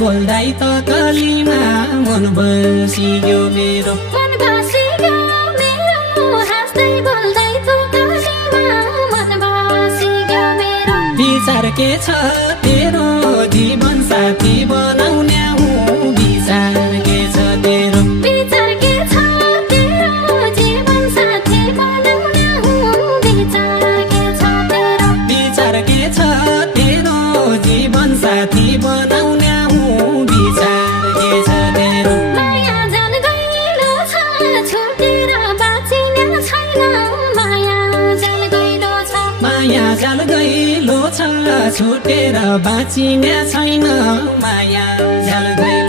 बोल्दै त कलीमा मन बसियो मेरो मन बसियो मेरो हाँस्दै बोल्दै त कलीमा मन बसियो मेरो विचार के छ तेरो जीवन साथी बनाउने हुँ विचार के छ तेरो विचार के छ तेरो जीवन साथी बनाउने हुँ विचार के छ तेरो विचार के छ तेरो जीवन साथी बनाउने हुँ विचार के छ तेरो माया जान गइलो छ छुटेर बाँचिने छैन माया जान गइलो छ माया जाल गइलो छ छुटेर बाँचिने छैन माया जाल गइलो